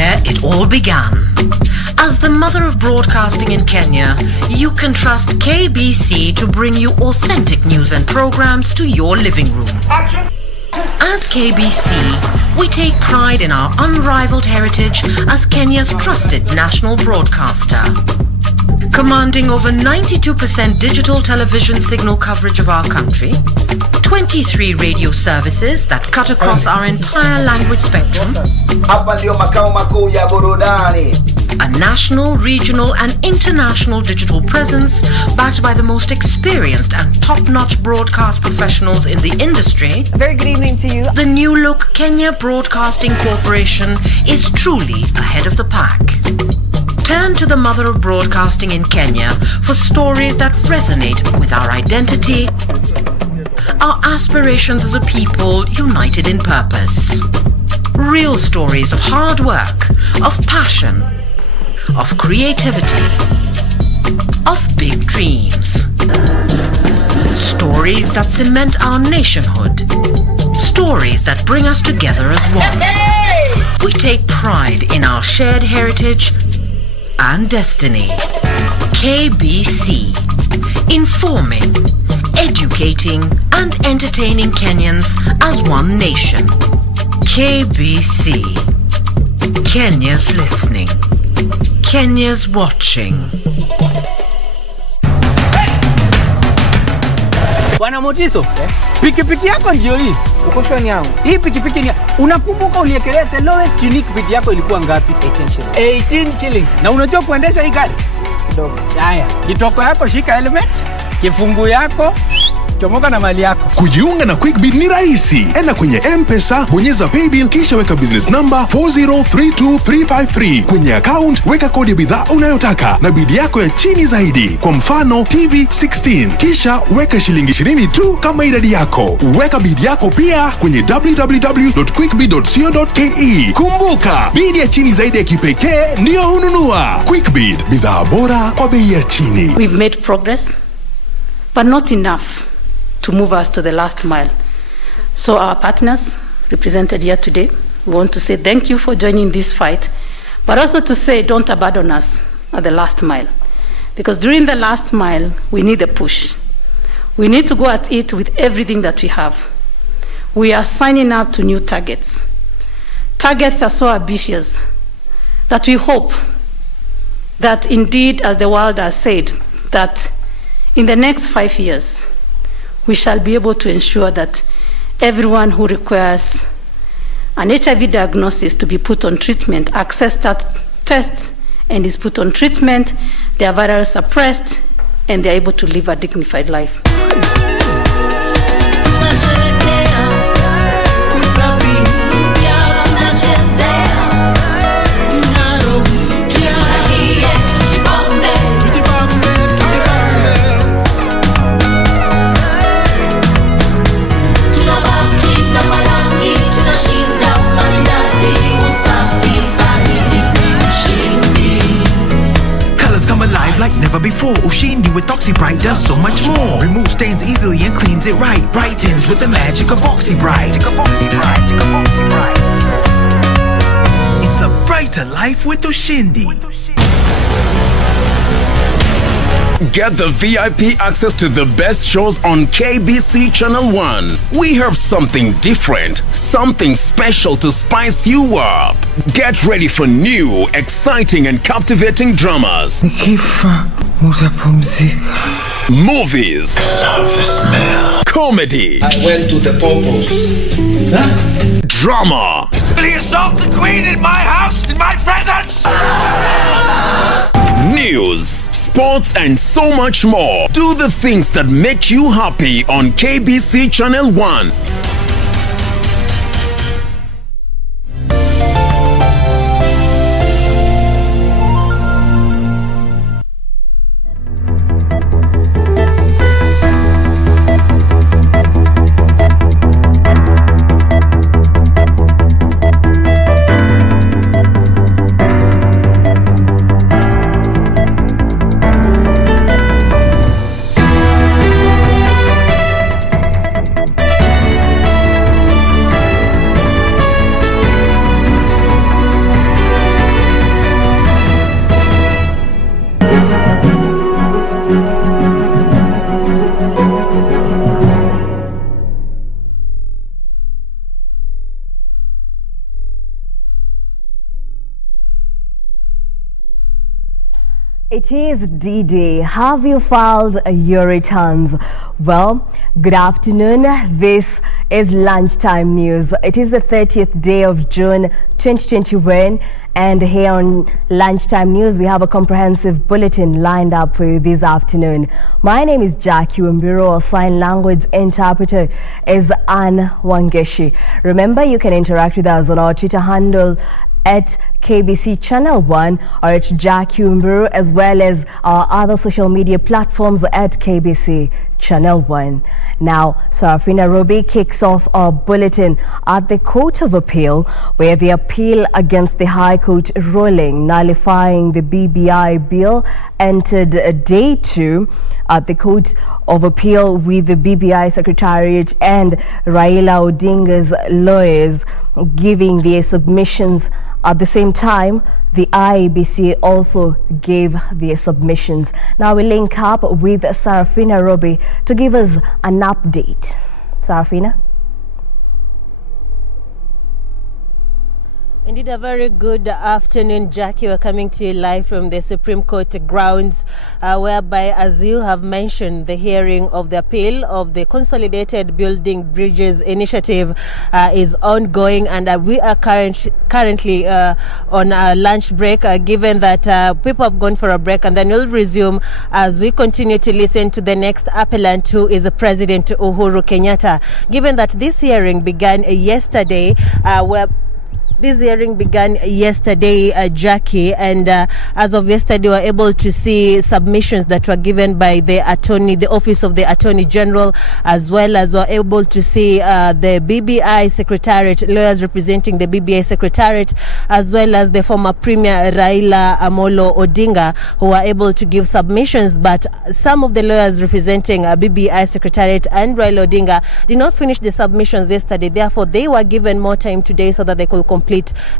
where it all began. As the mother of broadcasting in Kenya, you can trust KBC to bring you authentic news and programs to your living room. As KBC, we take pride in our unrivaled heritage as Kenya's trusted national broadcaster. Commanding over 92% digital television signal coverage of our country, 23 radio services that cut across our entire language spectrum, a national, regional and international digital presence backed by the most experienced and top-notch broadcast professionals in the industry. A very good evening to you. The new look Kenya Broadcasting Corporation is truly ahead of the pack. Turn to the mother of broadcasting in Kenya for stories that resonate with our identity, our aspirations as a people united in purpose. Real stories of hard work, of passion, of creativity, of big dreams. Stories that cement our nationhood. Stories that bring us together as one. We take pride in our shared heritage and destiny. KBC, informing, educating and entertaining Kenyans as one nation. KBC, Kenya's listening, Kenya's watching. Bwana Motiso, pikipiki yako ndio hii. Uko shoni yangu. Hii pikipiki ni unakumbuka uniekelea the lowest unique bid yako ilikuwa ngapi? 18 shillings. 18 shillings. Na unajua kuendesha hii gari? Kidogo. Haya, kitoko yako shika helmet, kifungu yako, chomoka na mali yako. Kujiunga na QuickBid ni rahisi. Enda kwenye M-Pesa, bonyeza paybill kisha weka business number 4032353. Kwenye account weka kodi ya bidhaa unayotaka na bid yako ya chini zaidi. Kwa mfano TV 16. Kisha weka shilingi 20 tu kama idadi yako. Weka bid yako pia kwenye www.quickbid.co.ke. Kumbuka, bid ya chini zaidi ya kipekee ndio hununua. QuickBid, bidhaa bora kwa bei ya chini. We've made progress, but not enough to move us to the last mile. So our partners represented here today, we want to say thank you for joining this fight, but also to say don't abandon us at the last mile. Because during the last mile, we need a push. We need to go at it with everything that we have. We are signing up to new targets. Targets are so ambitious that we hope that indeed, as the world has said, that in the next 5 years, we shall be able to ensure that everyone who requires an HIV diagnosis to be put on treatment, access that test and is put on treatment, their virus suppressed, and they're able to live a dignified life. Like never before, Ushindi with OxyBright does so much more. Removes stains easily and cleans it right. Brightens with the magic of OxyBright. It's a brighter life with Ushindi. Get the VIP access to the best shows on KBC Channel 1. We have something different, something special to spice you up. Get ready for new, exciting and captivating dramas. Movies. I love the smell. Comedy. I went to the popos. Drama. Will he assault the queen in my house, in my presence? News, sports and so much more. Do the things that make you happy on KBC Channel 1. It is D-Day. Have you filed your returns? Well, good afternoon. This is Lunchtime News. It is the 30th day of June 2021, and here on Lunchtime News we have a comprehensive bulletin lined up for you this afternoon. My name is Jackie Wambiru. Our sign language interpreter is Ann Wangeshi. Remember, you can interact with us on our Twitter handle at KBC Channel 1 or at Jackie Wambiru, as well as our other social media platforms at KBC Channel 1. Now, Sarafina Robi kicks off our bulletin at the Court of Appeal, where the appeal against the High Court ruling nullifying the BBI bill entered day 2 at the Court of Appeal, with the BBI Secretariat and Raila Odinga's lawyers giving their submissions. At the same time, the IEBC also gave their submissions. Now we link up with Sarafina Robi to give us an update. Sarafina? Indeed, a very good afternoon, Jackie. We're coming to you live from the Supreme Court grounds, whereby, as you have mentioned, the hearing of the appeal of the Consolidated Building Bridges Initiative is ongoing, and we are currently on a lunch break, given that people have gone for a break, and then we'll resume as we continue to listen to the next appellant, who is President Uhuru Kenyatta. Given that this hearing began yesterday, Jackie, and as of yesterday, we were able to see submissions that were given by the Office of the Attorney General, as well as were able to see the BBI Secretariat, lawyers representing the BBI Secretariat, as well as the former Premier Raila Amolo Odinga, who were able to give submissions. But some of the lawyers representing BBI Secretariat and Raila Odinga did not finish the submissions yesterday. Therefore, they were given more time today so that they could complete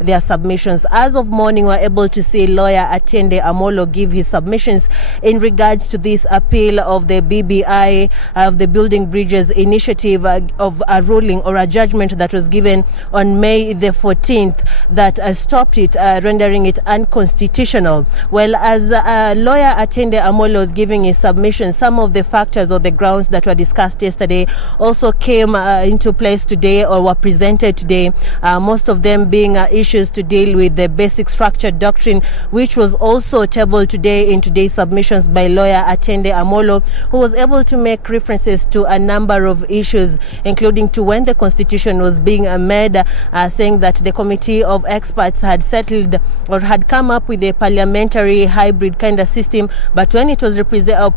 their submissions. As of morning, we're able to see lawyer Atiende Amolo give his submissions in regards to this appeal of the BBI, of the Building Bridges Initiative, of a ruling or a judgment that was given on May the 14th that stopped it, rendering it unconstitutional. Well, as lawyer Atiende Amolo was giving his submission, some of the factors or the grounds that were discussed yesterday also came into place today, or were presented today, most of them being issues to deal with the basic structure doctrine, which was also tabled today in today's submissions by lawyer Atiende Amolo, who was able to make references to a number of issues, including to when the constitution was being made, saying that the committee of experts had settled or had come up with a parliamentary hybrid kind of system, but when it was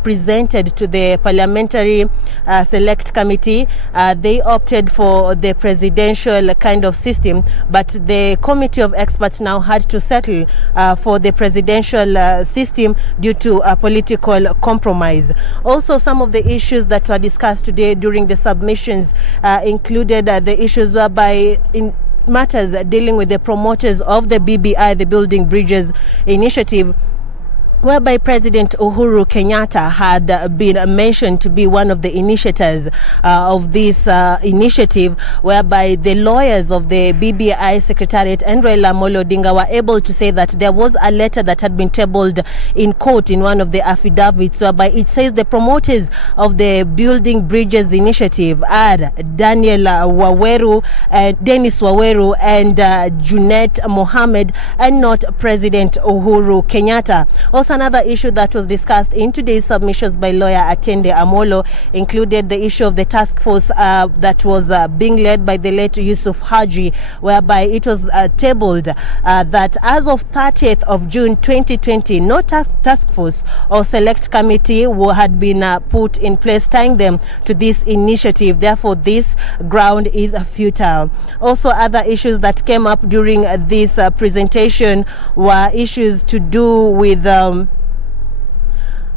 presented to the parliamentary select committee, they opted for the presidential kind of system, but the committee of experts now had to settle for the presidential system due to a political compromise. Also, some of the issues that were discussed today during the submissions included the issues whereby in matters dealing with the promoters of the BBI, the Building Bridges Initiative, whereby President Uhuru Kenyatta had been mentioned to be one of the initiators of this initiative, whereby the lawyers of the BBI Secretariat and Raila Amolo Odinga were able to say that there was a letter that had been tabled in court in one of the affidavits, whereby it says the promoters of the Building Bridges Initiative are Dennis Waweru and Junet Mohammed, and not President Uhuru Kenyatta. Also, another issue that was discussed in today's submissions by lawyer Atiende Amolo included the issue of the task force that was being led by the late Yusuf Haji, whereby it was tabled that as of 30th of June 2020, no task force or select committee had been put in place tying them to this initiative. Therefore, this ground is futile. Also, other issues that came up during this presentation were issues to do with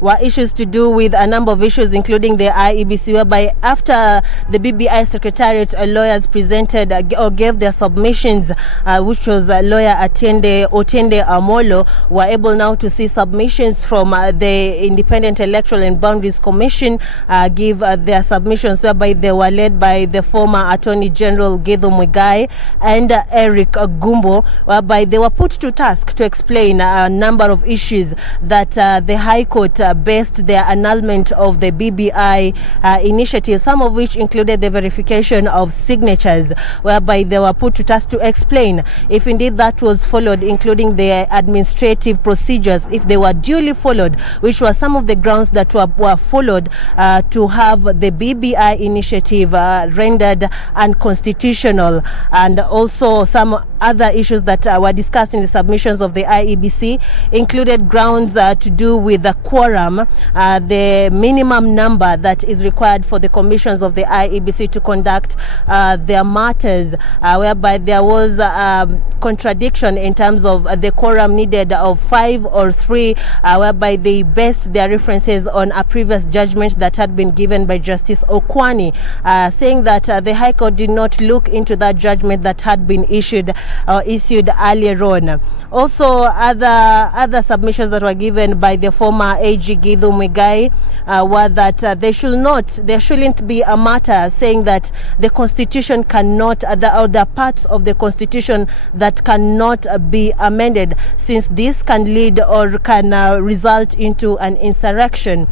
were issues to do with a number of issues, including the IEBC, whereby after the BBI Secretariat, lawyers presented or gave their submissions, which was lawyer Otende Amolo, were able now to see submissions from the Independent Electoral and Boundaries Commission give their submissions, whereby they were led by the former Attorney General Githu Muigai and Eric Gumbo, whereby they were put to task to explain a number of issues that the High Court based their annulment of the BBI initiative, some of which included the verification of signatures, whereby they were put to task to explain if indeed that was followed, including the administrative procedures, if they were duly followed, which were some of the grounds that were followed to have the BBI initiative rendered unconstitutional, and also some other issues that were discussed in the submissions of the IEBC included grounds to do with the quorum, the minimum number that is required for the commissions of the IEBC to conduct their matters, whereby there was contradiction in terms of the quorum needed of 5 or 3, whereby they based their references on a previous judgment that had been given by Justice Okwani, saying that the High Court did not look into that judgment that had been issued earlier on. Also, other submissions that were given by the former AG Githu Muigai were that there shouldn't be a matter saying that the Constitution cannot, or the parts of the Constitution that cannot be amended, since this can lead or can result into an insurrection,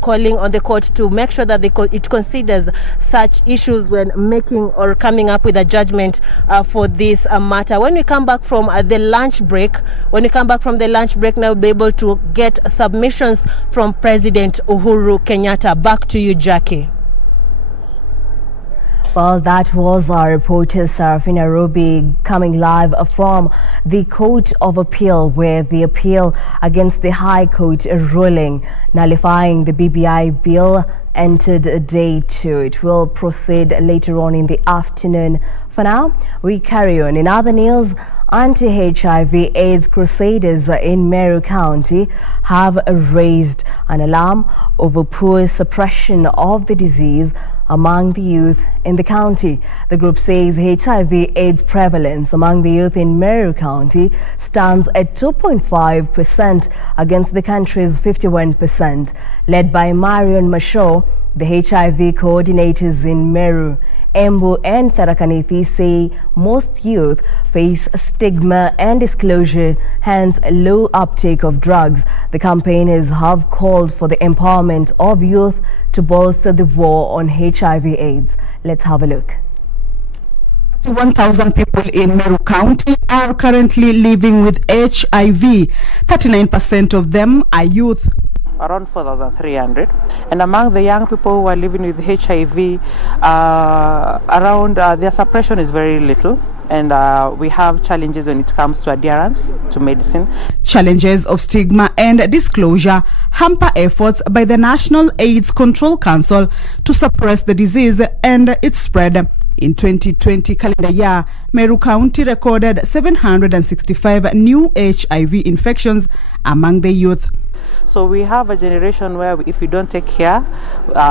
calling on the court to make sure that it considers such issues when making or coming up with a judgment for this matter. When we come back from the lunch break, now we'll be able to get submissions from President Uhuru Kenyatta. Back to you, Jackie. Well, that was our reporter Sarafina Ruby coming live from the Court of Appeal, where the appeal against the High Court ruling nullifying the BBI bill entered day 2. It will proceed later on in the afternoon. For now, we carry on. In other news, anti-HIV AIDS crusaders in Meru County have raised an alarm over poor suppression of the disease among the youth in the county. The group says HIV AIDS prevalence among the youth in Meru County stands at 2.5% against the country's 51%. Led by Marion Masho, the HIV coordinators in Meru, Embu and Tharakanithi say most youth face stigma and disclosure, hence low uptake of drugs. The campaigners have called for the empowerment of youth to bolster the war on HIV/AIDS. Let's have a look. 1,000 people in Meru County are currently living with HIV. 39% of them are youth. Around 4,300, and among the young people who are living with HIV, their suppression is very little, and we have challenges when it comes to adherence to medicine. Challenges of stigma and disclosure hamper efforts by the National AIDS Control Council to suppress the disease and its spread. In 2020 calendar year, Meru County recorded 765 new HIV infections among the youth. So we have a generation where if we don't take care,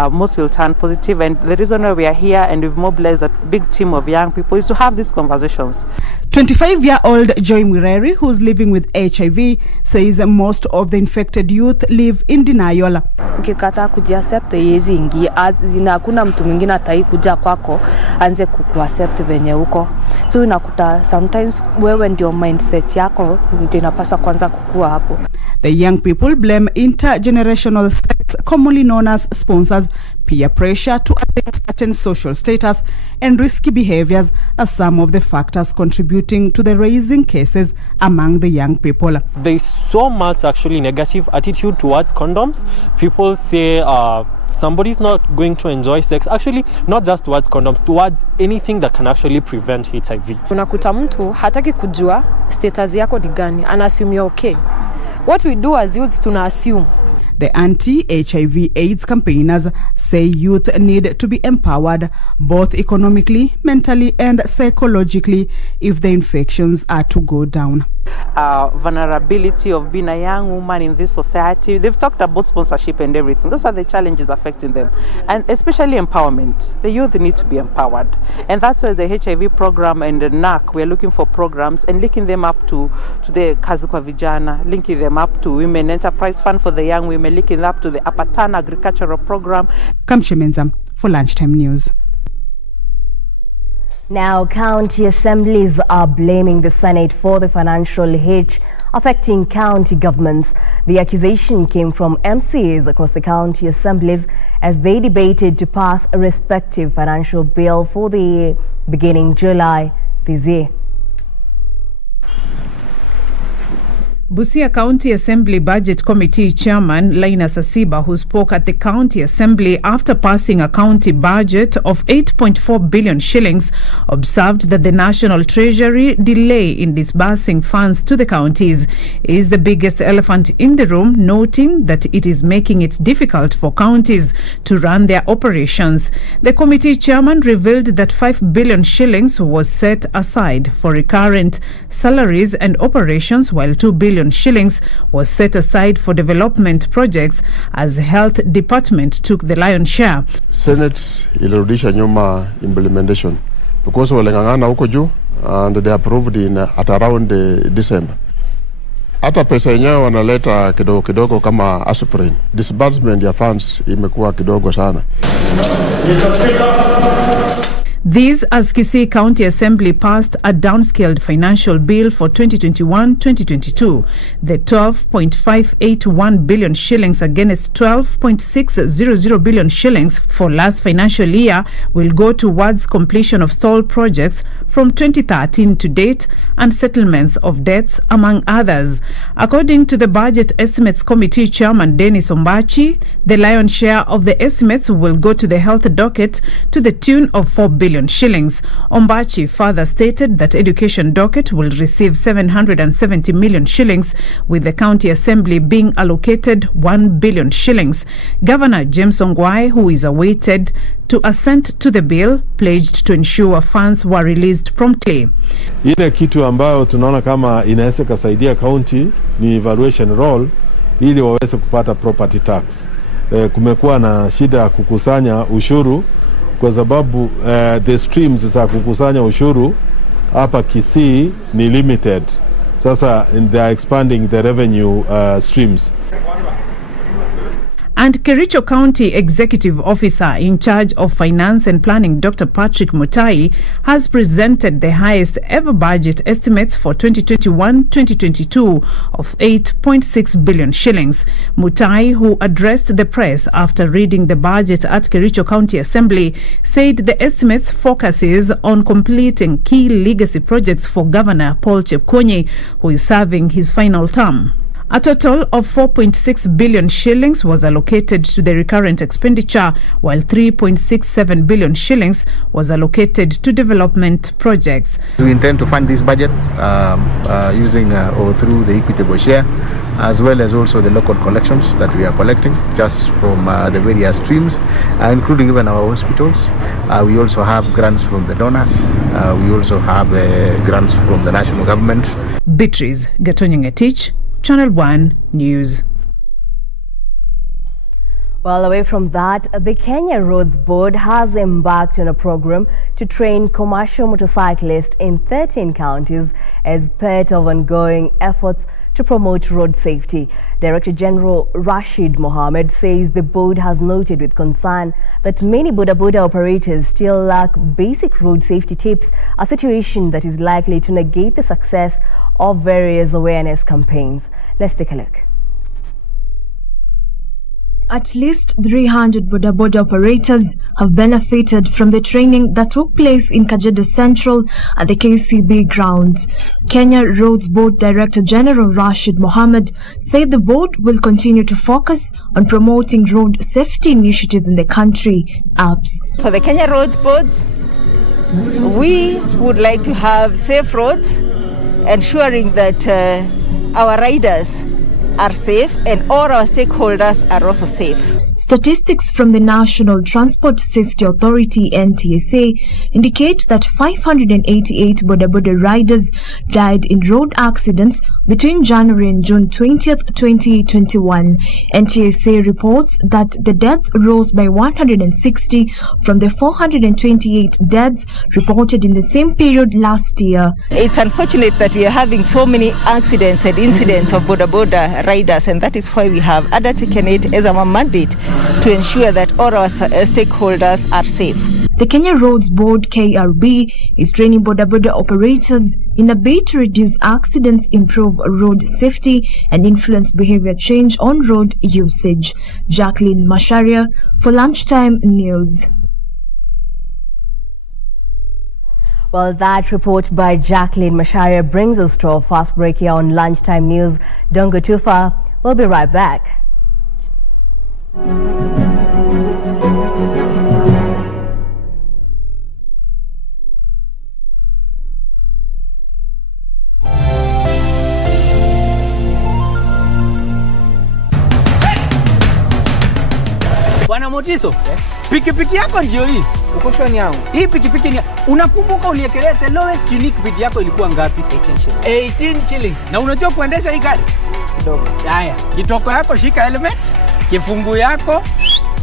most will turn positive, and the reason why we are here and we've mobilized a big team of young people is to have these conversations. 25-year-old Joy Mwireri, who's living with HIV, says most of the infected youth live in denial. Ukikata kujiaccept yezi ingi zina hakuna mtu mwingine atai kuja kwako anze kukuaccept venye uko, so unakuta sometimes wewe ndio mindset yako ndio inapaswa kwanza kukua hapo. The young people blame intergenerational sects, commonly known as sponsors, peer pressure to attain certain social status, and risky behaviors as some of the factors contributing to the rising cases among the young people. There is so much actually negative attitude towards condoms. People say somebody's not going to enjoy sex. Actually, not just towards condoms, towards anything that can actually prevent HIV. Unakuta mtu hataki kujua status yako ni gani, anassume you're okay. What we do as youths, tuna assume. The anti-HIV AIDS campaigners say youth need to be empowered both economically, mentally and psychologically if the infections are to go down. vulnerability of being a young woman in this society. They've talked about sponsorship and everything. Those are the challenges affecting them, and especially empowerment. The youth need to be empowered, and that's why the HIV program and the NAC, we're looking for programs and linking them up to the Kazi kwa Vijana, linking them up to Women Enterprise Fund for the young women, linking them up to the Apatan agricultural program. Kamchemenza for Lunchtime News. Now, county assemblies are blaming the Senate for the financial hitch affecting county governments. The accusation came from MCAs across the county assemblies as they debated to pass a respective financial bill for the year beginning July this year. Busia County Assembly Budget Committee Chairman Linus Asiba, who spoke at the County Assembly after passing a county budget of 8.4 billion shillings, observed that the National Treasury delay in disbursing funds to the counties is the biggest elephant in the room, noting that it is making it difficult for counties to run their operations. The committee chairman revealed that 5 billion shillings was set aside for recurrent salaries and operations, while 2 billion shillings was set aside for development projects as Health Department took the lion's share. Senate ilirudisha nyuma implementation because walengangana huko juu and they approved at around December. Hata pesa yenyewe wanaleta kidogo kidogo kama aspirin. Disbursement ya funds imekuwa kidogo sana. This as Kisii County Assembly passed a downscaled financial bill for 2021-2022. The 12.581 billion shillings against 12.600 billion shillings for last financial year will go towards completion of stalled projects from 2013 to date and settlements of debts, among others. According to the Budget Estimates Committee Chairman Dennis Ombachi, the lion's share of the estimates will go to the health docket to the tune of 4 billion shillings. Ombachi further stated that education docket will receive 770 million shillings, with the county assembly being allocated 1 billion shillings. Governor James Ongwae, who is awaited to assent to the bill, pledged to ensure funds were released promptly. Ile kitu ambayo tunaona kama inaweza kusaidia county ni evaluation roll ili waweze kupata property tax. Kumekuwa na shida ya kukusanya ushuru kwa sababu the streams za kukusanya ushuru hapa Kisii ni limited. Sasa they are expanding the revenue streams. And Kericho County Executive Officer in charge of Finance and Planning, Dr. Patrick Mutai, has presented the highest ever budget estimates for 2021-2022 of 8.6 billion shillings. Mutai, who addressed the press after reading the budget at Kericho County Assembly, said the estimates focuses on completing key legacy projects for Governor Paul Chepkonyi, who is serving his final term. A total of 4.6 billion shillings was allocated to the recurrent expenditure, while 3.67 billion shillings was allocated to development projects. We intend to fund this budget using or through the equitable share, as well as also the local collections that we are collecting just from the various streams, including even our hospitals. We also have grants from the donors. We also have grants from the national government. Beatrice Gatonyengetich, Channel 1 News. Well, away from that, the Kenya Roads Board has embarked on a program to train commercial motorcyclists in 13 counties as part of ongoing efforts to promote road safety. Director General Rashid Mohammed says the board has noted with concern that many boda operators still lack basic road safety tips, a situation that is likely to negate the success of various awareness campaigns. Let's take a look. At least 300 boda operators have benefited from the training that took place in Kajiado Central at the KCB grounds. Kenya Roads Board Director General Rashid Mohammed said the board will continue to focus on promoting road safety initiatives in the country. For the Kenya Roads Board, we would like to have safe roads, ensuring that our riders are safe and all our stakeholders are also safe. Statistics from the National Transport Safety Authority (NTSA) indicate that 588 boda riders died in road accidents between January and June 20th, 2021. NTSA reports that the deaths rose by 160 from the 428 deaths reported in the same period last year. It's unfortunate that we are having so many accidents and incidents of boda riders, and that is why we have undertaken it as our mandate to ensure that all our stakeholders are safe. The Kenya Roads Board (KRB) is training boda operators in a bid to reduce accidents, improve road safety, and influence behavior change on road usage. Jacqueline Masharia for Lunchtime News. Well, that report by Jacqueline Masharia brings us to our fast break here on Lunchtime News. Don't go too far. We'll be right back. Bwana Motiso, pikipiki yako ndio hii. Uko shwani yangu. Hii pikipiki ni unakumbuka uliekelea the lowest unique bid yako ilikuwa ngapi? 18 shillings. Na unajua kuendesha hii gari? Kidogo. Haya, kitoko yako shika helmet, kifungu yako,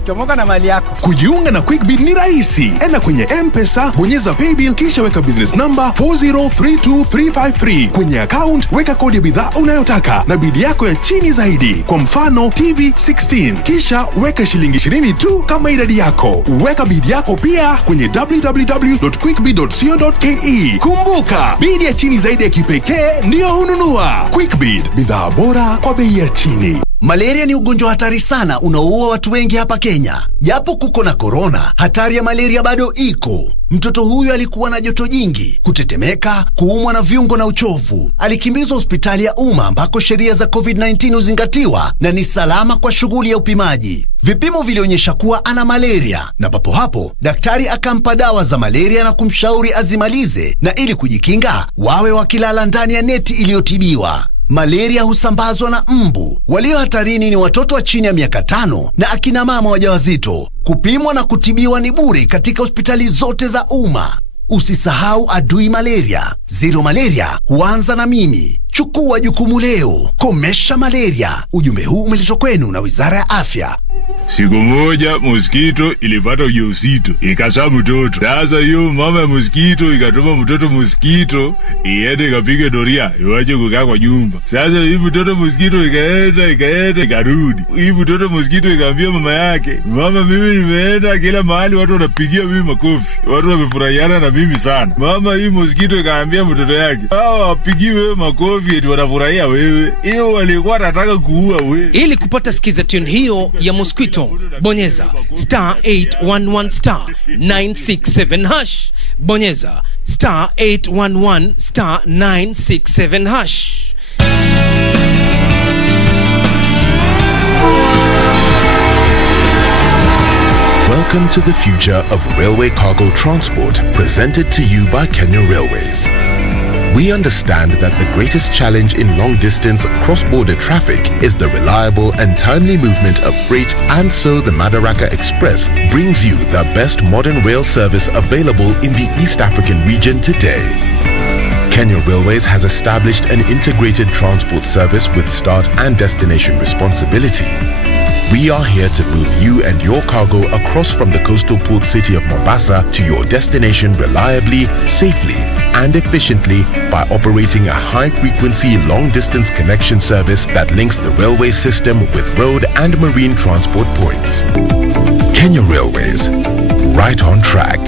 chomoka na mali yako. Kujiunga na QuickBid ni rahisi. Enda kwenye M-Pesa, bonyeza paybill kisha weka business number 4032353. Kwenye account weka kodi ya bidhaa unayotaka na bid yako ya chini zaidi. Kwa mfano TV 16. Kisha weka shilingi 20 tu kama idadi yako. Weka bid yako pia kwenye www.quickbid.co.ke. Kumbuka, bid ya chini zaidi ya kipekee ndio hununua. QuickBid, bidhaa bora kwa bei ya chini. Malaria ni ugonjwa hatari sana unaoua watu wengi hapa Kenya. Japo kuko na corona, hatari ya malaria bado iko. Mtoto huyu alikuwa na joto jingi, kutetemeka, kuumwa na viungo na uchovu. Alikimbizwa hospitali ya umma ambako sheria za COVID-19 huzingatiwa na ni salama kwa shughuli ya upimaji. Vipimo vilionyesha kuwa ana malaria na papo hapo daktari akampa dawa za malaria na kumshauri azimalize, na ili kujikinga wawe wakilala ndani ya neti iliyotibiwa. Malaria husambazwa na mbu. Walio hatarini ni watoto wa chini ya miaka 5 na akina mama wajawazito. Kupimwa na kutibiwa ni bure katika hospitali zote za umma. Usisahau adui malaria. Zero malaria huanza na mimi. Chukua jukumu leo. Komesha malaria. Ujumbe huu umeletwa kwenu na Wizara ya Afya. Siku moja mosquito ilipata ujauzito, ikazaa mtoto. Sasa hiyo mama ya mosquito ikatuma mtoto mosquito iende ikapige doria iwaje kukaa kwa nyumba. Sasa hii mtoto mosquito ikaenda ikarudi. Hii mtoto mosquito ikaambia mama yake, mama, mimi nimeenda kila mahali watu wanapigia mimi makofi, watu wamefurahiana na mimi sana. Mama, hii mosquito ikaambia mtoto yake, hao wapigi wewe makofi eti wanafurahia wewe. Hiyo walikuwa wanataka kuua wewe. Ili kupata skiza tune hiyo ya mosquito, bonyeza *811 *967#. Bonyeza *811 *967#. Welcome to the future of railway cargo transport, presented to you by Kenya Railways. We understand that the greatest challenge in long-distance cross-border traffic is the reliable and timely movement of freight, and so the Madaraka Express brings you the best modern rail service available in the East African region today. Kenya Railways has established an integrated transport service with start and destination responsibility. We are here to move you and your cargo across from the coastal port city of Mombasa to your destination reliably, safely, and efficiently by operating a high-frequency, long-distance connection service that links the railway system with road and marine transport points. Kenya Railways, right on track.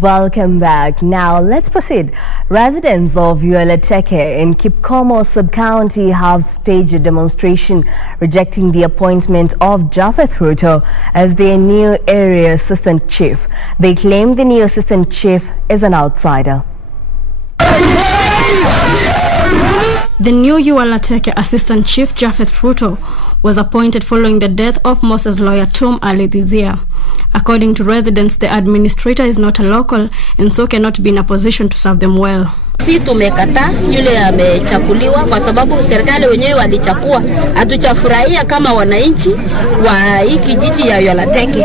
Welcome back. Now let's proceed. Residents of Yueleteke in Kipkomo sub-county have staged a demonstration rejecting the appointment of Japheth Ruto as their new area assistant chief. They claim the new assistant chief is an outsider. The new Yueleteke assistant chief Japheth Ruto was appointed following the death of Moses lawyer Tom early this year. According to residents, the administrator is not a local and so cannot be in a position to serve them well. Si tumekataa yule amechakuliwa kwa sababu serikali wenyewe walichakua. Hatujafurahia kama wananchi wa hii kijiji ya Yueleteke.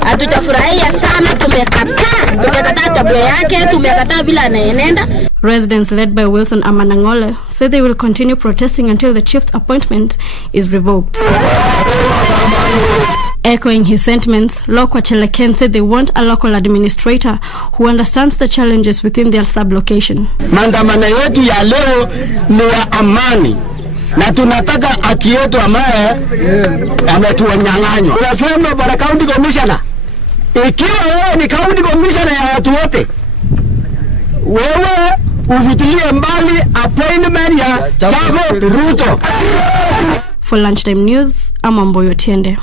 Hatujafurahia sana, tumekataa tabia yake, tumekataa vile anaenenda. Residents led by Wilson Amanangole say they will continue protesting until the chief's appointment is revoked. Echoing his sentiments, Lokwa Cheleken said they want a local administrator who understands the challenges within their sub-location. Maandamano yetu ya leo ni ya amani na tunataka haki yetu ambaye ametunyang'anywa. Tunasema bwana county commissioner, ikiwa wewe ni county commissioner ya watu wote, wewe ufutilie mbali appointment ya Japheth Ruto. For Lunchtime News, I'm Amboyo Tiende.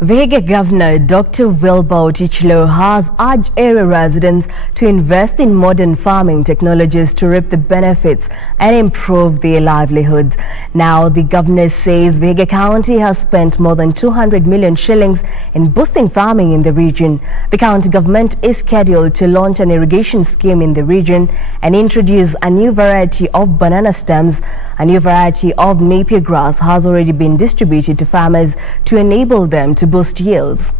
Vihiga Governor Dr. Wilbur Otichlo has urged area residents to invest in modern farming technologies to reap the benefits and improve their livelihoods. Now, the governor says Vihiga County has spent more than 200 million shillings in boosting farming in the region. The county government is scheduled to launch an irrigation scheme in the region and introduce a new variety of banana stems. A new variety of napier grass has already been distributed to farmers to enable them to boost yields.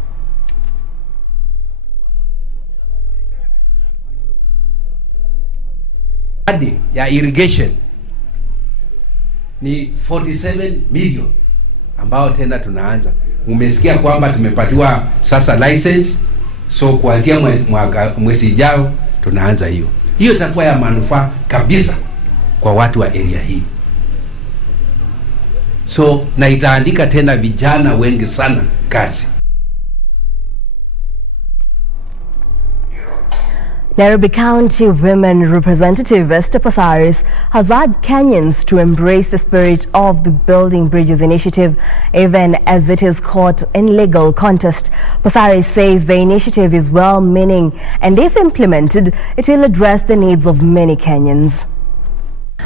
Ya irrigation ni 47 million ambao tena tunaanza. Umesikia kwamba tumepatiwa sasa license, so kuanzia mwezi ujao tunaanza hiyo. Hiyo itakuwa ya manufaa kabisa kwa watu wa area hii. So na itaandika tena vijana wengi sana kazi. Nairobi County Women Representative Esther Passaris has urged Kenyans to embrace the spirit of the Building Bridges initiative, even as it is caught in legal contest. Passaris says the initiative is well-meaning and if implemented, it will address the needs of many Kenyans.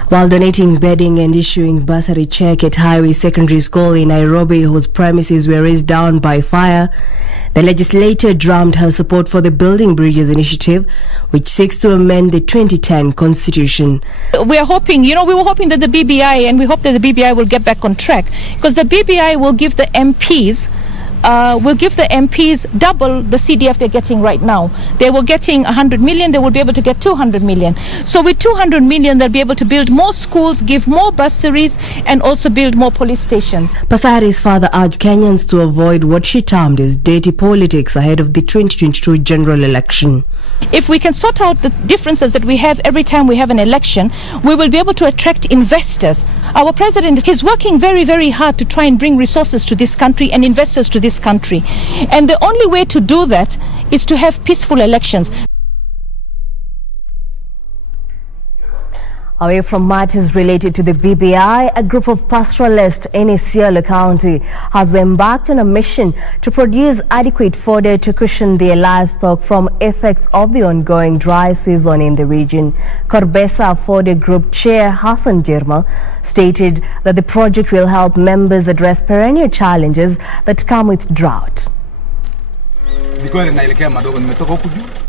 While donating bedding and issuing bursary check at Highway Secondary School in Nairobi, whose premises were razed down by fire, the legislature drummed her support for the Building Bridges initiative, which seeks to amend the 2010 constitution. We are hoping, we were hoping that the BBI, and we hope that the BBI will get back on track, because the BBI will give the MPs double the CDF they're getting right now. They were getting 100 million, they will be able to get 200 million. So with 200 million, they'll be able to build more schools, give more bursaries, and also build more police stations. Passaris further urged Kenyans to avoid what she termed as dirty politics ahead of the 2022 general election. If we can sort out the differences that we have every time we have an election, we will be able to attract investors. Our president is working very, very hard to try and bring resources to this country and investors to this country. And the only way to do that is to have peaceful elections. Away from matters related to the BBI, a group of pastoralists in Isiolo County has embarked on a mission to produce adequate fodder to cushion their livestock from effects of the ongoing dry season in the region. Korbesa Fodder Group Chair Hassan Jirma stated that the project will help members address perennial challenges that come with drought.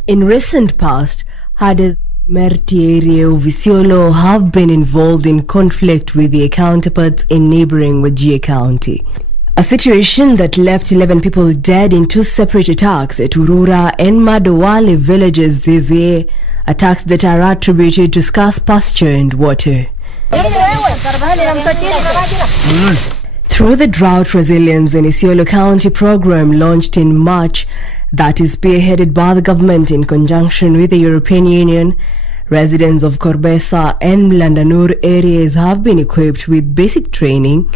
In recent past, herders Merti area of Isiolo have been involved in conflict with their counterparts in neighboring Wajir County. A situation that left 11 people dead in two separate attacks at Urura and Madowale villages this year, attacks that are attributed to scarce pasture and water. Through the Drought Resilience in Isiolo County program launched in March, that is spearheaded by the government in conjunction with the European Union, residents of Korbesa and Landanur areas have been equipped with basic training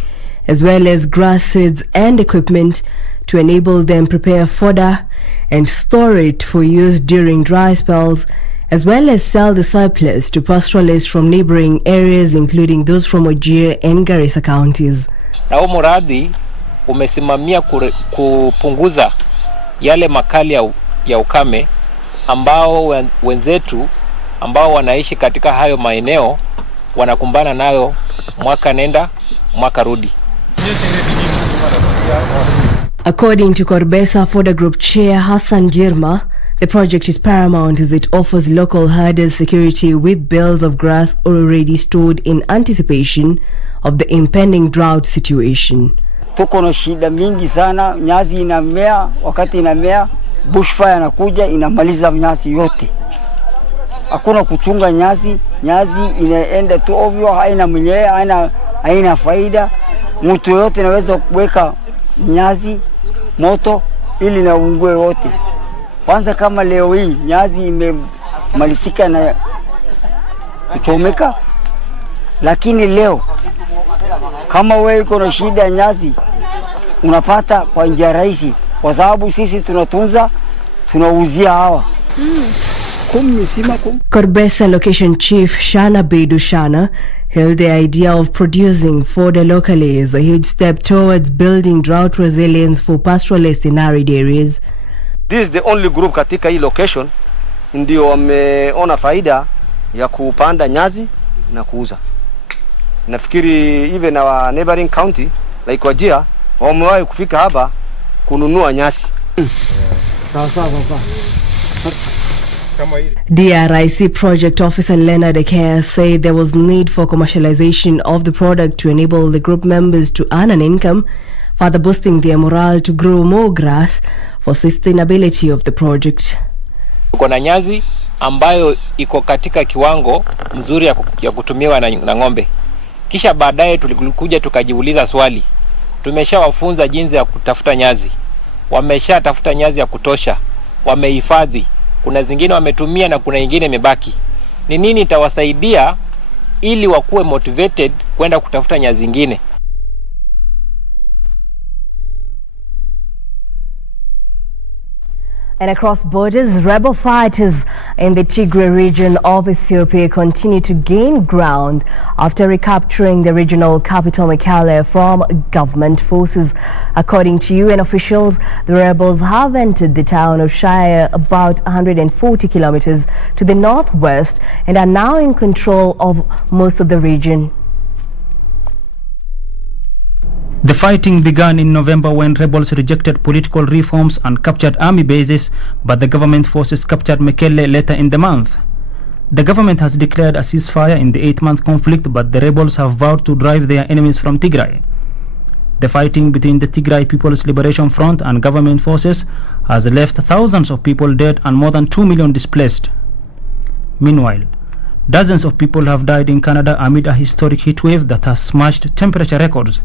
as well as grass seeds and equipment to enable them prepare fodder and store it for use during dry spells, as well as sell the surplus to pastoralists from neighboring areas, including those from Wajir and Garissa counties. Na huu mradi umesimamia kupunguza yale makali ya ukame ambao wenzetu ambao wanaishi katika hayo maeneo wanakumbana nayo mwaka nenda mwaka rudi. According to Korbesa Fodder Group Chair Hassan Jirma, the project is paramount as it offers local herders security with bales of grass already stored in anticipation of the impending drought situation. Tuko na shida mingi sana, nyasi inamea, wakati inamea bushfire inakuja inamaliza nyasi yote. Hakuna kuchunga nyasi inaenda tu ovyo, haina mwenyewe, haina faida. Mtu yote anaweza kuweka nyasi moto ili na ungue wote. Kwanza kama leo hii nyasi imemalizika na kuchomeka, lakini leo kama wewe uko na shida ya nyasi unapata kwa njia rahisi, kwa sababu sisi tunatunza, tunauzia hawa. Korbesa Location Chief Shana Beidu Shana held the idea of producing fodder locally as a huge step towards building drought resilience for pastoralists in arid areas. This is the only group katika hii location ndio wameona faida ya kupanda nyasi na kuuza. Nafikiri even our neighboring county like Wajir wamewahi kufika hapa kununua nyasi. DRIC Project Officer Leonard Ekea said there was need for commercialization of the product to enable the group members to earn an income, further boosting their morale to grow more grass for sustainability of the project. Kuna nyasi ambayo iko katika kiwango mzuri ya kutumiwa na ng'ombe. Kisha baadaye tulikuja tukajiuliza swali. Tumeshawafunza jinsi ya kutafuta nyasi. Wameshatafuta nyasi ya kutosha. Wamehifadhi. Kuna zingine wametumia na kuna nyingine imebaki. Ni nini itawasaidia ili wakuwe motivated kwenda kutafuta nyasi zingine? And across borders, rebel fighters in the Tigray region of Ethiopia continue to gain ground after recapturing the regional capital Mekelle from government forces. According to UN officials, the rebels have entered the town of Shire about 140 kilometers to the northwest and are now in control of most of the region. The fighting began in November when rebels rejected political reforms and captured army bases, but the government forces captured Mekelle later in the month. The government has declared a ceasefire in the 8-month conflict, but the rebels have vowed to drive their enemies from Tigray. The fighting between the Tigray People's Liberation Front and government forces has left thousands of people dead and more than 2 million displaced. Meanwhile, dozens of people have died in Canada amid a historic heatwave that has smashed temperature records.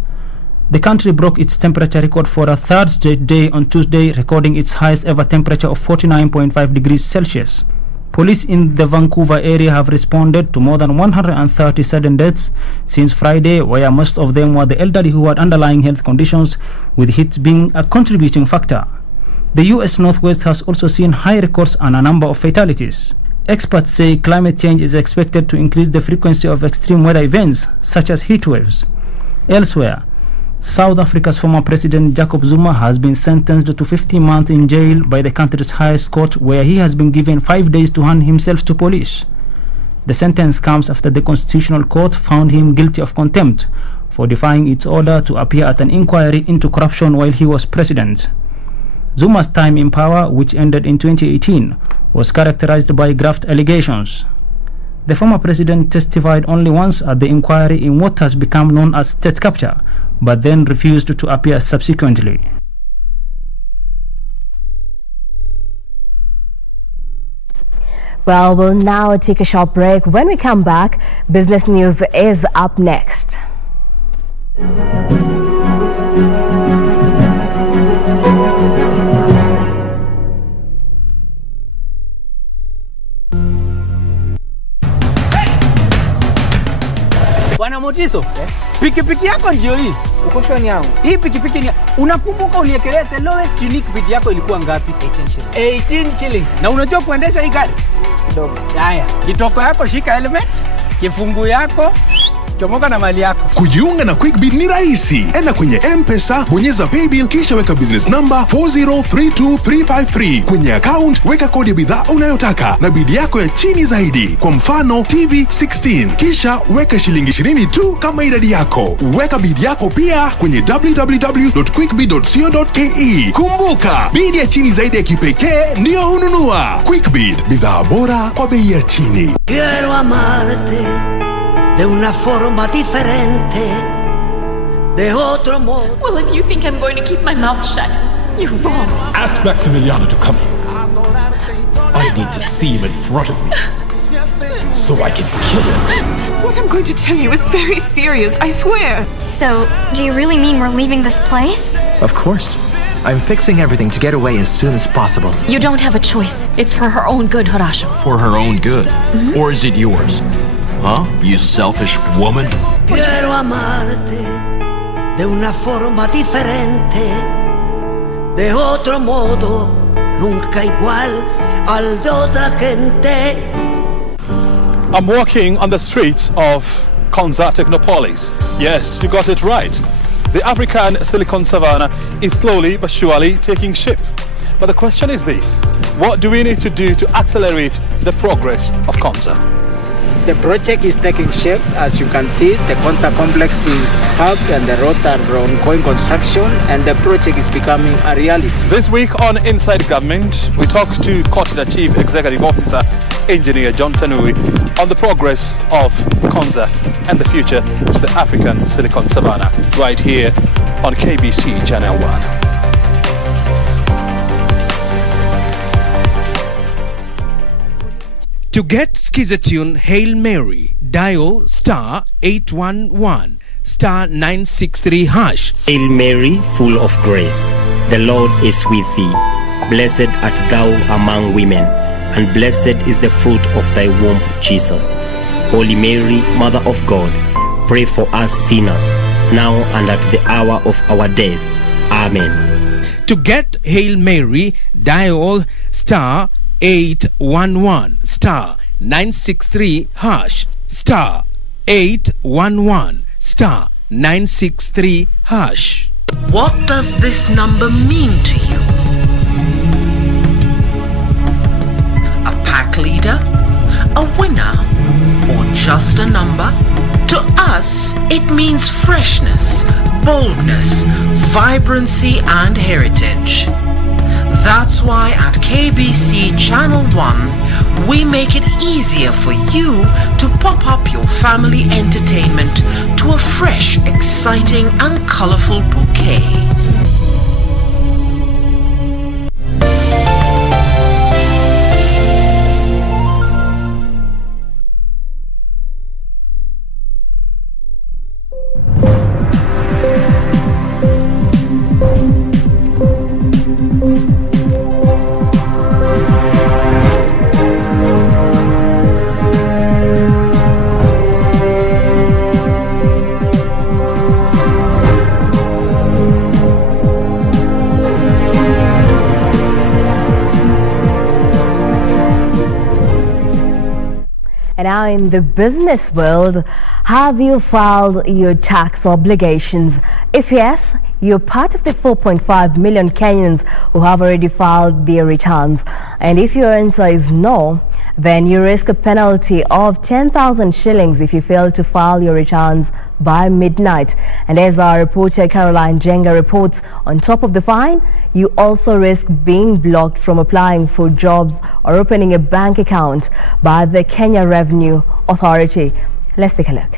The country broke its temperature record for a third straight day on Tuesday, recording its highest ever temperature of 49.5 degrees Celsius. Police in the Vancouver area have responded to more than 130 sudden deaths since Friday, where most of them were the elderly who had underlying health conditions, with heat being a contributing factor. The US Northwest has also seen high records and a number of fatalities. Experts say climate change is expected to increase the frequency of extreme weather events, such as heat waves. Elsewhere, South Africa's former president Jacob Zuma has been sentenced to 15 months in jail by the country's highest court, where he has been given 5 days to hand himself to police. The sentence comes after the Constitutional Court found him guilty of contempt for defying its order to appear at an inquiry into corruption while he was president. Zuma's time in power, which ended in 2018, was characterized by graft allegations. The former president testified only once at the inquiry in what has become known as state capture, but then refused to appear subsequently. Well, we'll now take a short break. When we come back, business news is up next. Bwana Muti, Tiso, pikipiki yako ndio hii. Uko shoni yangu. Hii pikipiki ni unakumbuka uniekelea the lowest unique bid yako ilikuwa ngapi? 18 shillings. Na unajua kuendesha hii gari? Kidogo. Haya, kitoko yako shika helmet, kifungu yako, chomoka na mali yako. Kujiunga na QuickBid ni rahisi. Enda kwenye M-Pesa, bonyeza paybill kisha weka business number 4032353. Kwenye account weka kodi ya bidhaa unayotaka na bid yako ya chini zaidi. Kwa mfano TV 16. Kisha weka shilingi 20 tu kama idadi yako. Weka bid yako pia kwenye www.quickbid.co.ke. Kumbuka, bid ya chini zaidi ya kipekee ndio hununua. QuickBid, bidhaa bora kwa bei ya chini. Quiero amarte de una forma diferente, de otro modo. Well, if you think I'm going to keep my mouth shut, you're wrong. Ask Maximiliano to come here. I need to see him in front of me, so I can kill him. What I'm going to tell you is very serious, I swear. So, do you really mean we're leaving this place? Of course. I'm fixing everything to get away as soon as possible. You don't have a choice. It's for her own good, Horacio. For her own good? Or is it yours? Huh? You selfish woman? Quiero amarte de una forma diferente, de otro modo, nunca igual al de otra gente. I'm walking on the streets of Konza Technopolis. Yes, you got it right. The African Silicon Savannah is slowly but surely taking shape. But the question is this: what do we need to do to accelerate the progress of Konza? The project is taking shape. As you can see, the Konza complex is up and the roads are ongoing construction and the project is becoming a reality. This week on Inside Government, we talked to Kotida Chief Executive Officer, Engineer John Tanui, on the progress of Konza and the future of the African Silicon Savannah, right here on KBC Channel 1. To get Skizatune Hail Mary, dial star 811 star 963 hash. Hail Mary, full of grace, the Lord is with thee. Blessed art thou among women, and blessed is the fruit of thy womb, Jesus. Holy Mary, Mother of God, pray for us sinners, now and at the hour of our death. Amen. To get Hail Mary, dial star 811 star 963 hash, star 811 star 963 hash. What does this number mean to you? A pack leader? A winner? Or just a number? To us, it means freshness, boldness, vibrancy and heritage. That's why at KBC Channel 1, we make it easier for you to pop up your family entertainment to a fresh, exciting and colorful bouquet. And now in the business world, have you filed your tax obligations? If yes, you're part of the 4.5 million Kenyans who have already filed their returns. And if your answer is no, then you risk a penalty of 10,000 shillings if you fail to file your returns by midnight. And as our reporter Caroline Jenga reports, on top of the fine, you also risk being blocked from applying for jobs or opening a bank account by the Kenya Revenue Authority. Let's take a look.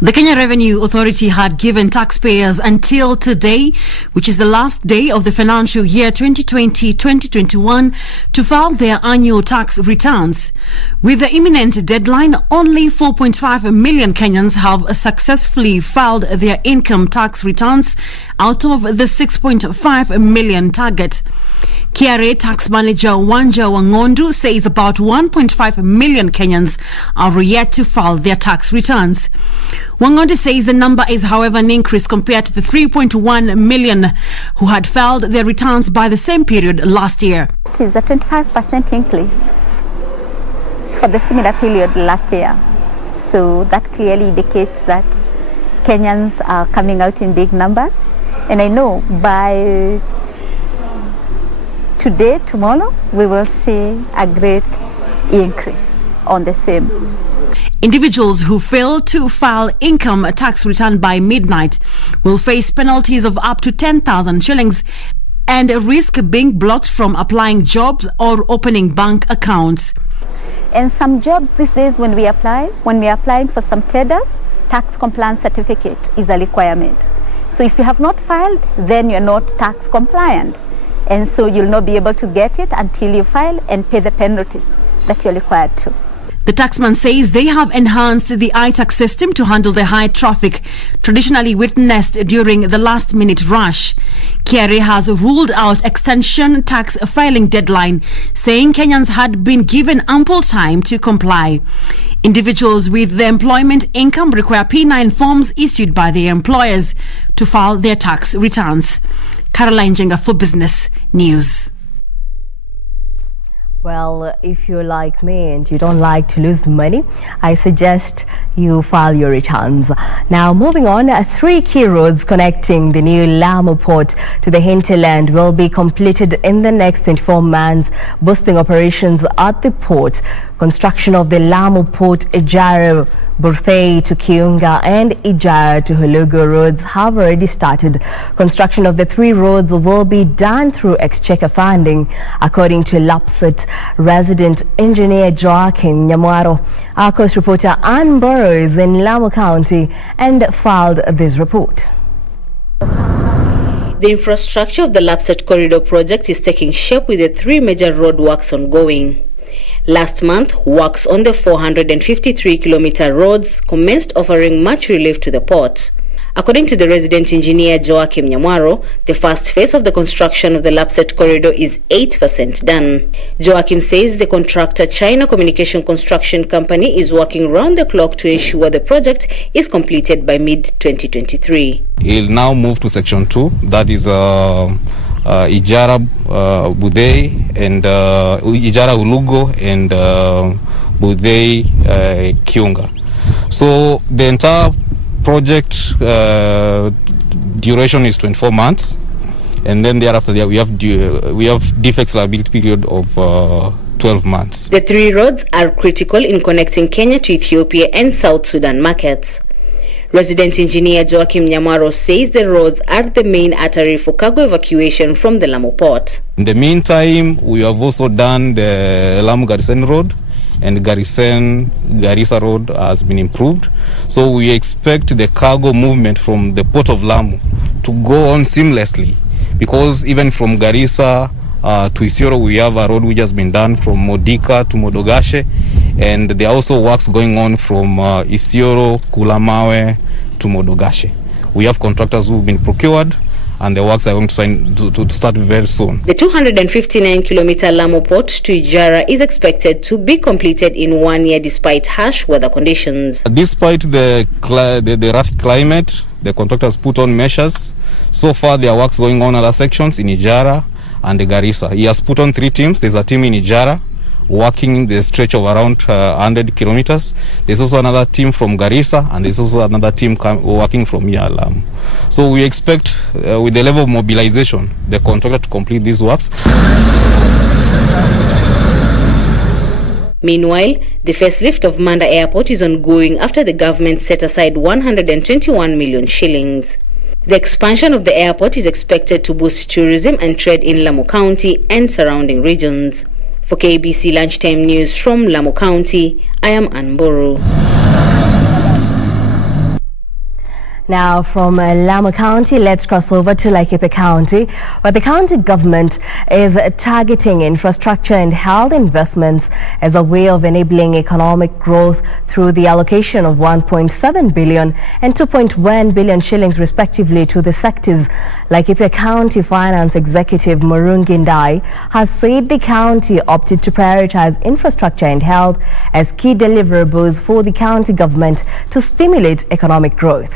The Kenya Revenue Authority had given taxpayers until today, which is the last day of the financial year 2020-2021, to file their annual tax returns. With the imminent deadline, only 4.5 million Kenyans have successfully filed their income tax returns out of the 6.5 million target. KRA tax manager Wanja Wangondu says about 1.5 million Kenyans are yet to file their tax returns. Wangondu says the number is, however, an increase compared to the 3.1 million who had filed their returns by the same period last year. It is a 25% increase for the similar period last year. So that clearly indicates that Kenyans are coming out in big numbers. And I know by today, tomorrow, we will see a great increase on the same. Individuals who fail to file income tax return by midnight will face penalties of up to 10,000 shillings and risk being blocked from applying jobs or opening bank accounts. And some jobs these days when we are applying for some tenders, tax compliance certificate is a requirement. So if you have not filed, then you're not tax compliant. And so you'll not be able to get it until you file and pay the penalties that you're required to. The taxman says they have enhanced the iTax system to handle the high traffic traditionally witnessed during the last-minute rush. KRA has ruled out extension tax filing deadline, saying Kenyans had been given ample time to comply. Individuals with the employment income require P9 forms issued by their employers to file their tax returns. Caroline Jenga for Business News. Well, if you're like me and you don't like to lose money, I suggest you file your returns. Now, moving on, 3 key roads connecting the new LAMU port to the hinterland will be completed in the next 24 months, boosting operations at the port. Construction of the LAMU port Ijara Burthei to Kiunga and Ijara to Hulugo roads have already started. Construction of the 3 roads will be done through exchequer funding, according to LAPSET resident engineer Joaquim Nyamwaro. Our coast reporter Ann Burrows in Lamu County and filed this report. The infrastructure of the LAPSET corridor project is taking shape with the 3 major road works ongoing. Last month, works on the 453-kilometer roads commenced, offering much relief to the port. According to the resident engineer Joaquim Nyamwaro, the first phase of the construction of the LAPSET corridor is 8% done. Joaquim says the contractor China Communication Construction Company is working round the clock to ensure the project is completed by mid-2023. He'll now move to section 2, that is Ijara Budei and Ijara Hulugo and Budei Kiunga. So the entire project duration is 24 months, and then thereafter we have defects liability period of 12 months. The 3 roads are critical in connecting Kenya to Ethiopia and South Sudan markets. Resident engineer Joaquim Nyamwaro says the roads are the main artery for cargo evacuation from the Lamu port. In the meantime, we have also done the Lamu-Garissa Road, and Garissa Road has been improved. So we expect the cargo movement from the port of Lamu to go on seamlessly, because even from Garissa to Isiolo, we have a road which has been done from Modika to Modogashe, and there are also works going on from Isiolo, Kulamawe to Modogashe. We have contractors who have been procured, and the works are going to start very soon. The 259-kilometer Lamu port to Ijara is expected to be completed in 1 year despite harsh weather conditions. Despite the rough climate, the contractors put on measures. So far, there are works going on other sections in Ijara and Garissa. He has put on 3 teams. There's a team in Ijara working the stretch of around 100 kilometers. There's also another team from Garissa, and there's also another team working from Lamu. So we expect with the level of mobilization, the contractor to complete these works. Meanwhile, the facelift of Manda Airport is ongoing after the government set aside 121 million shillings. The expansion of the airport is expected to boost tourism and trade in Lamu County and surrounding regions. For KBC Lunchtime News from Lamu County, I am Ann Burrows. Now from LAMU County, let's cross over to Laikipia County, where the county government is targeting infrastructure and health investments as a way of enabling economic growth through the allocation of 1.7 billion and 2.1 billion shillings respectively to the sectors. Laikipia County Finance Executive Murungi Ndai has said the county opted to prioritize infrastructure and health as key deliverables for the county government to stimulate economic growth.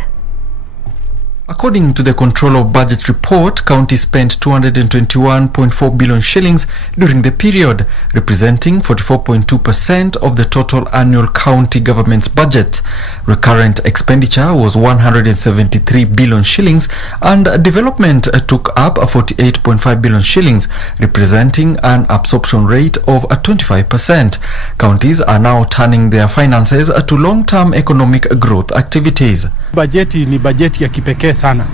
According to the Control of Budget report, county spent 221.4 billion shillings during the period, representing 44.2% of the total annual county government's budget. Recurrent expenditure was 173 billion shillings and development took up 48.5 billion shillings, representing an absorption rate of 25%. Counties are now turning their finances to long-term economic growth activities. Bajeti ni bajeti ya kipekee sana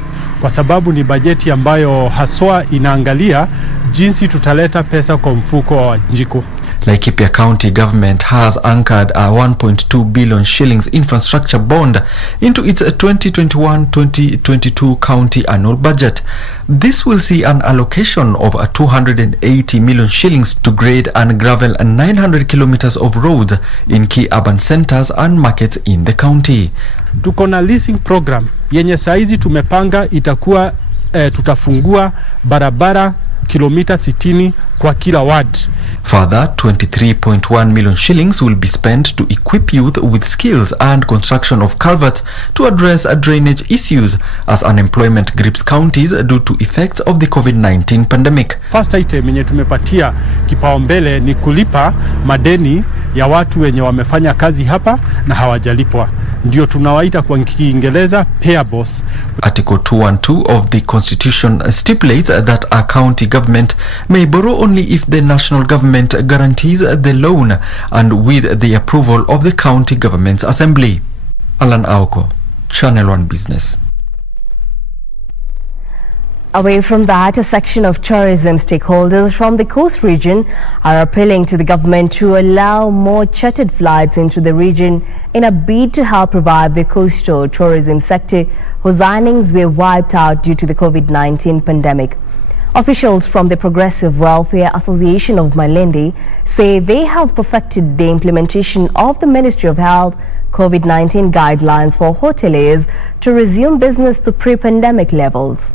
kwa sababu ni bajeti ambayo haswa inaangalia jinsi tutaleta pesa kwa mfuko wa Njiko. Laikipia County government has anchored a 1.2 billion shillings infrastructure bond into its 2021-2022 county annual budget. This will see an allocation of 280 million shillings to grade and gravel 900 kilometers of roads in key urban centers and markets in the county. Tuko na leasing program yenye saizi tumepanga itakuwa tutafungua barabara kilomita 60 kwa kila ward. Further, 23.1 million shillings will be spent to equip youth with skills and construction of culverts to address drainage issues as unemployment grips counties due to effects of the COVID-19 pandemic. First item yenye tumepatia kipaumbele ni kulipa madeni ya watu wenye wamefanya kazi hapa na hawajalipwa. Ndio tunawaita kwa Kiingereza payables. Article 212 of the Constitution stipulates that a county government may borrow only if the national government guarantees the loan and with the approval of the county government's assembly. Alan Aoko, Channel 1 Business. Away from that, a section of tourism stakeholders from the coast region are appealing to the government to allow more chartered flights into the region in a bid to help revive the coastal tourism sector whose earnings were wiped out due to the COVID-19 pandemic. Officials from the Progressive Welfare Association of Malindi say they have perfected the implementation of the Ministry of Health COVID-19 guidelines for hoteliers to resume business to pre-pandemic levels.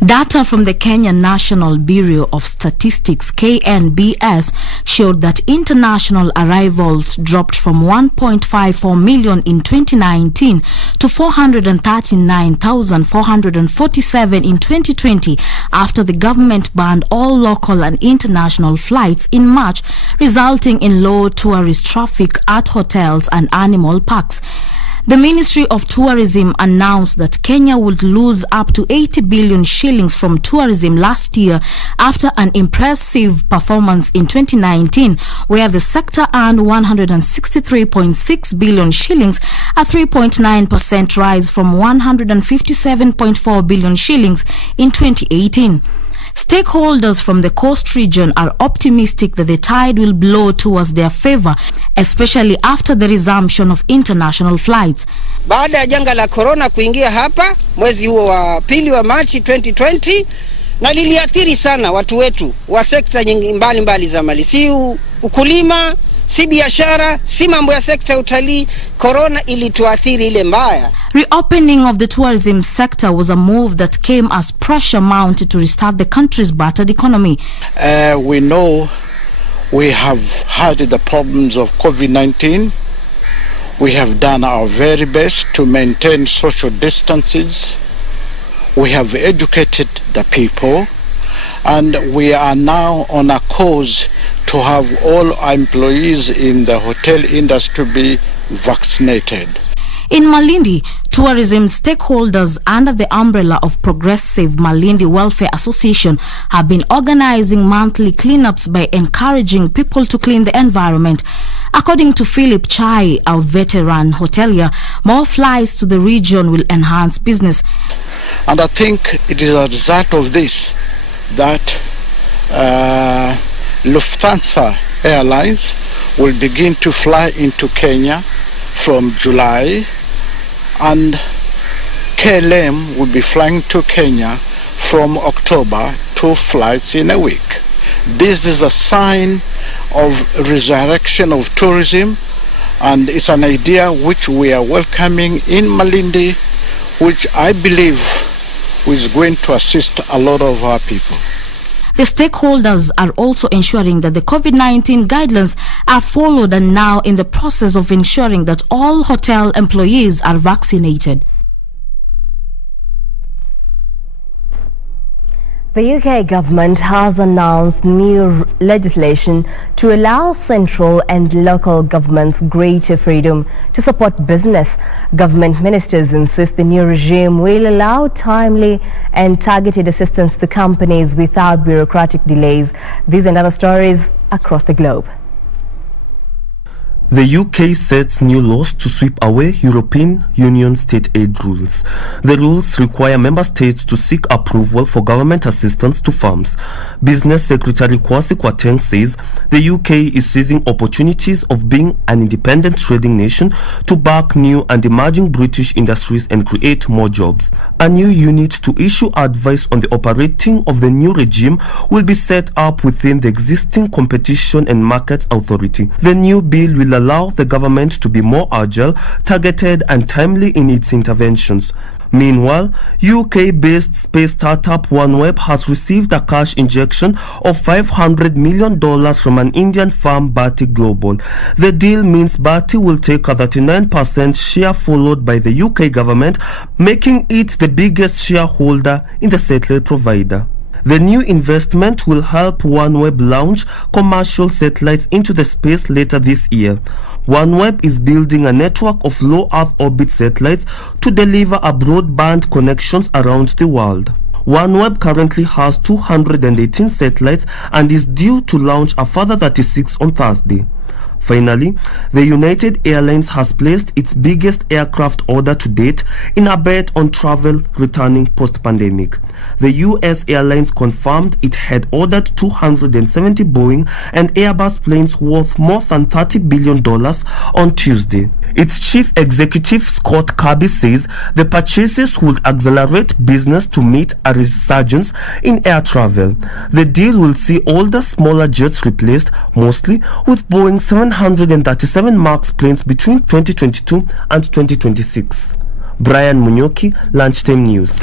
Data from the Kenya National Bureau of Statistics (KNBS) showed that international arrivals dropped from 1.54 million in 2019 to 439,447 in 2020 after the government banned all local and international flights in March, resulting in low tourist traffic at hotels and animal parks. The Ministry of Tourism announced that Kenya would lose up to 80 billion shillings from tourism last year after an impressive performance in 2019, where the sector earned 163.6 billion shillings, a 3.9% rise from 157.4 billion shillings in 2018. Stakeholders from the coast region are optimistic that the tide will blow towards their favor, especially after the resumption of international flights. Baada ya janga la corona kuingia hapa mwezi huo wa pili wa Machi 2020, na liliathiri sana watu wetu wa sekta nyingi mbalimbali za mali, si ukulima, si biashara, si mambo ya sekta ya utalii. Corona ilituathiri ile mbaya. Reopening of the tourism sector was a move that came as pressure mounted to restart the country's battered economy. We know we have had the problems of COVID-19. We have done our very best to maintain social distances. We have educated the people, and we are now on a course to have all employees in the hotel industry be vaccinated. In Malindi, tourism stakeholders under the umbrella of Progressive Malindi Welfare Association have been organizing monthly cleanups by encouraging people to clean the environment. According to Philip Chai, a veteran hotelier, more flights to the region will enhance business. And I think it is a result of this that Lufthansa Airlines will begin to fly into Kenya from July and KLM will be flying to Kenya from October, 2 flights in a week. This is a sign of resurrection of tourism, and it's an idea which we are welcoming in Malindi, which I believe is going to assist a lot of our people. The stakeholders are also ensuring that the COVID-19 guidelines are followed and now in the process of ensuring that all hotel employees are vaccinated. The UK government has announced new legislation to allow central and local governments greater freedom to support business. Government ministers insist the new regime will allow timely and targeted assistance to companies without bureaucratic delays. These and other stories across the globe. The UK sets new laws to sweep away European Union state aid rules. The rules require member states to seek approval for government assistance to firms. Business Secretary Kwasi Kwarteng says the UK is seizing opportunities of being an independent trading nation to back new and emerging British industries and create more jobs. A new unit to issue advice on the operating of the new regime will be set up within the existing Competition and Markets Authority. The new bill will allow the government to be more agile, targeted and timely in its interventions. Meanwhile, UK-based space startup OneWeb has received a cash injection of $500 million from an Indian firm, Bharti Global. The deal means Bharti will take a 39% share, followed by the UK government, making it the biggest shareholder in the satellite provider. The new investment will help OneWeb launch commercial satellites into the space later this year. OneWeb is building a network of low Earth orbit satellites to deliver a broadband connections around the world. OneWeb currently has 218 satellites and is due to launch a further 36 on Thursday. Finally, the United Airlines has placed its biggest aircraft order to date in a bet on travel returning post-pandemic. The US Airlines confirmed it had ordered 270 Boeing and Airbus planes worth more than $30 billion on Tuesday. Its chief executive, Scott Kirby, says the purchases would accelerate business to meet a resurgence in air travel. The deal will see older, smaller jets replaced, mostly with Boeing 737 MAX planes between 2022 and 2026. Brian Munyoki, Lunchtime News.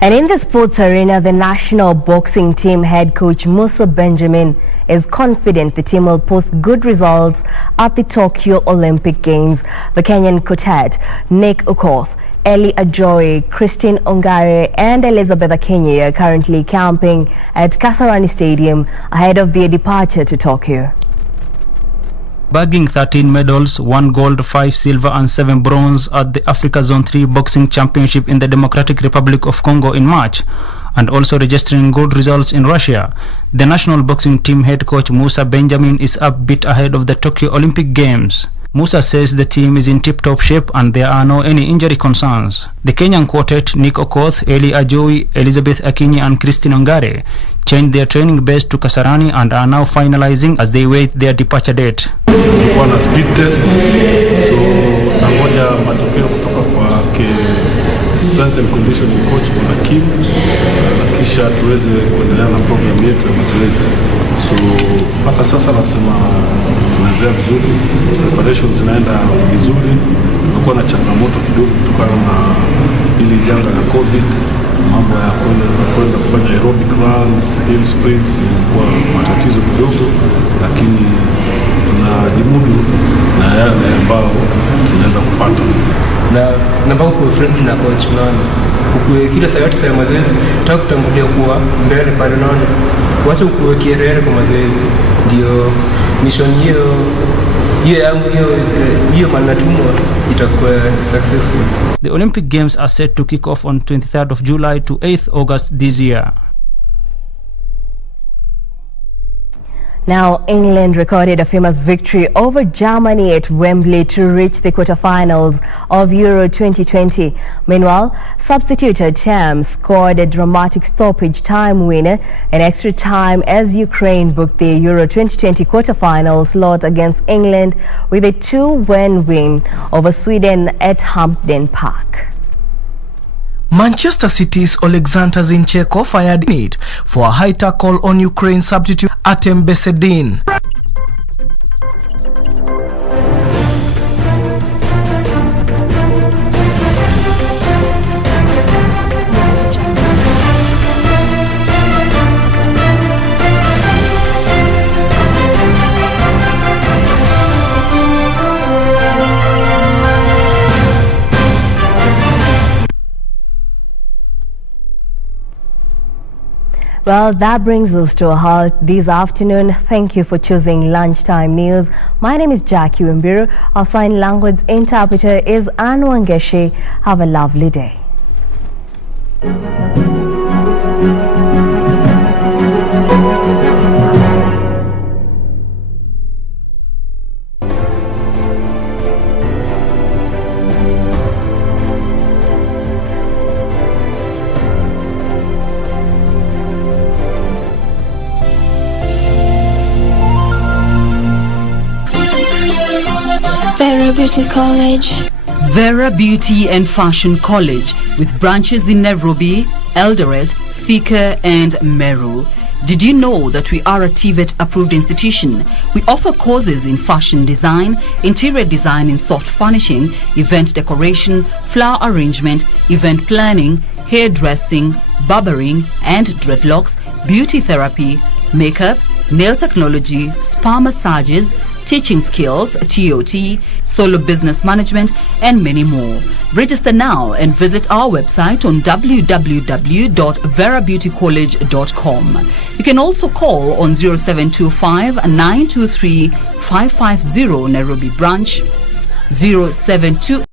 And in the sports arena, the national boxing team head coach Musa Benjamin is confident the team will post good results at the Tokyo Olympic Games. The Kenyan quartet, Nick Okoth, Eli Ajoy, Christine Ongare and Elizabeth Akenye are currently camping at Kasarani Stadium ahead of their departure to Tokyo. Bagging 13 medals, 1 gold, 5 silver and 7 bronze at the Africa Zone 3 Boxing Championship in the Democratic Republic of Congo in March, and also registering good results in Russia. The national boxing team head coach Musa Benjamin is upbeat ahead of the Tokyo Olympic Games. Musa says the team is in tip-top shape and there are no any injury concerns. The Kenyan quartet, Nick Okoth, Eli Ajoy, Elizabeth Akinyi and Christine Ongare, changed their training base to Kasarani and are now finalizing as they wait their departure date. Tulikuwa na speed test, so nangoja matokeo kutoka kwa strength and conditioning coach Bwana Kim, na kisha tuweze kuendelea na program yetu ya mazoezi. So mpaka sasa nasema tunaendelea vizuri, preparations zinaenda vizuri. Tumekuwa na changamoto kidogo kutokana na ili janga la COVID, mambo ya kwenda kufanya aerobic runs, hill sprints zilikuwa matatizo kidogo, lakini tunajimudu na yale ambao unaweza kupata. Na mpaka kuwa friendly na coach, unaona. Ukue kila saa yote ya mazoezi, taka kutangulia kuwa mbele pale, unaona. Wacha ukue kierere kwa mazoezi. Ndio mission hiyo manatumwa itakuwa successful. The Olympic Games are set to kick off on 23rd of July to 8th August this year. Now, England recorded a famous victory over Germany at Wembley to reach the quarterfinals of Euro 2020. Meanwhile, substitute Tam scored a dramatic stoppage time winner in extra time as Ukraine booked the Euro 2020 quarterfinal slot against England with a 2-1 win over Sweden at Hampden Park. Manchester City's Alexander Zinchenko fired it for a high tackle on Ukraine substitute Artem Besedin. Well, that brings us to a halt this afternoon. Thank you for choosing Lunchtime News. My name is Jackie Wambiru. Our sign language interpreter is Anwangeshi. Have a lovely day. Vera Beauty College. Vera Beauty and Fashion College with branches in Nairobi, Eldoret, Thika and Meru. Did you know that we are a TVET approved institution? We offer courses in fashion design, interior design in soft furnishing, event decoration, flower arrangement, event planning, hairdressing, barbering and dreadlocks, beauty therapy, makeup, nail technology, spa massages, teaching skills, TOT, solo business management, and many more. Register now and visit our website on www.verabeautycollege.com. You can also call on 0725 923 550 Nairobi branch, 072